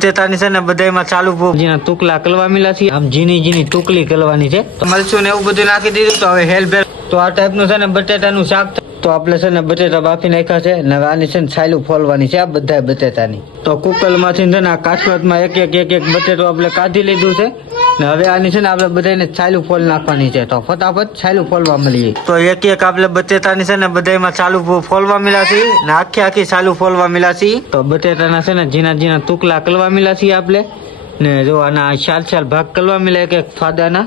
બટેટાની છે ને બધામાં ચાલુ જેના ટુકલા કરવા મિલા છે, આમ ઝીણી ટુકલી કરવાની છે. મરચું ને એવું બધું નાખી દીધું તો હવે હેલ બેલ તો આ ટાઈપનું છે ને બટેટાનું શાક. તો આપણે છે ને બટેટા બાફી નાખ્યા છે ને હવે આની છે ને છાયલું ફોલવાની છે આ બધા બટેટાની. તો કુકરમાંથી છે ને આ કાચમાં એક બટેટું આપણે કાઢી લીધું છે ને હવે આની છે ને આપણે બધાને છાયલું ફોલ નાખવાની છે. તો ફટાફટ છાયલું ફોલવા મળીએ. તો એક આપણે બટેટાની છે ને બધામાં ચાલુ ફોલવા મળ્યા છે ને આખી છાયલું ફોલવા મળ્યા છે. તો બટેટાના છે ને ઝીણા ટુકલા કરવા મળ્યા છે આપણે ને જો આના ચાર ભાગ કરવા મળ્યા એક ફાદાના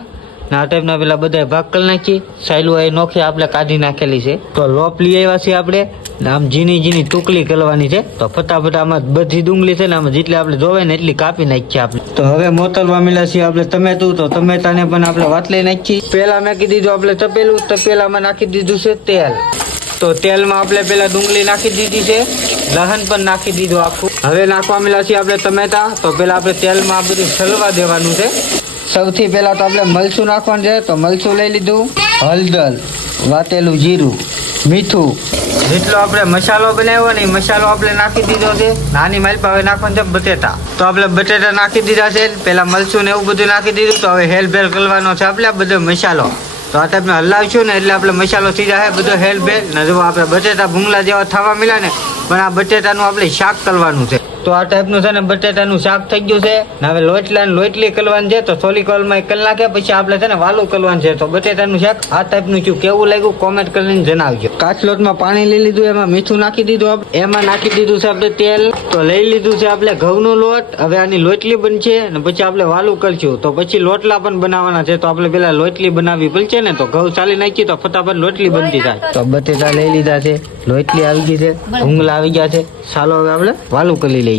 ને આ ટાઈપના પેલા બધા ભાગ કરી નાખી. સાયલું એ નોખી આપણે કાઢી નાખેલી છે. તો લોપ લઈ આવ્યા છીએ આપણે ને આમ ઝીણી ટુકલી કરવાની છે. તો ફટાફટ આમાં બધી ડુંગળી છે ને આમાં જેટલી આપણે જોવે ને એટલી કાપી નાખીએ આપણે. તો હવે મોતરવા મળ્યા છીએ આપણે ટમેટું. તો ટમેટાને પણ આપણે વાટલી નાખી. પેલા નાખી દીધું આપણે તપેલામાં નાખી દીધું છે તેલ. તો તેલમાં આપણે પેલા ડુંગળી નાખી દીધી છે, લસણ પણ નાખી દીધું આખું. હવે નાખવા મળ્યા છીએ આપણે ટમેટા. તો પેલા આપણે તેલમાં આ બધું સલવા દેવાનું છે. સૌથી પહેલા તો આપણે મરચું નાખવાનું છે. તો મરચું લઈ લીધું, હળદર, વાટેલું જીરું, મીઠું, જેટલો આપણે મસાલો બનાવ્યો ને મસાલો આપણે નાખી દીધો છે. નાની માલપા હવે નાખવાનું છે બટેટા. તો આપણે બટેટા નાખી દીધા છે. પેલા મરચું ને એવું બધું નાખી દીધું. તો હવે હેલ કરવાનો છે આપણે બધો મસાલો. તો આ ટાઈપને હલાવશું ને એટલે આપણે મસાલો થઈ જાય બધો હેલ ને જો આપણે બટેટા ભૂંગળા જેવા થવા મળ્યા ને પણ આ બટેટાનું આપણે શાક કરવાનું છે. તો આ ટાઈપનું છે ને બટેટાનું શાક થઈ ગયું છે ને હવે લોટલી કરવાની છે. તો થોડી કોલમાં કરી નાખે પછી આપણે છે ને વાલું કરવાનું છે. તો બટેટાનું શાક આ ટાઈપનું છું કેવું લાગ્યું કોમેન્ટ કરીને જણાવજો. કાચ લોટમાં પાણી લઈ લીધું, એમાં મીઠું નાખી દીધું, એમાં નાખી દીધું છે આપણે તેલ. તો લઈ લીધું છે આપણે ઘઉંનો લોટ. હવે આની લોટલી બનશે ને પછી આપણે વાલું કરશું. તો પછી લોટલા પણ બનાવવાના છે. તો આપણે પેલા લોટલી બનાવવી પડશે ને. તો ઘઉં ચાલી નાખી તો ફટાફટ લોટલી બનતી થાય. તો બટેટા લઈ લીધા છે, લોટલી આવી ગઈ છે, ભૂંગળા આવી ગયા છે. ચાલો હવે આપણે વાલું કરી લઈએ.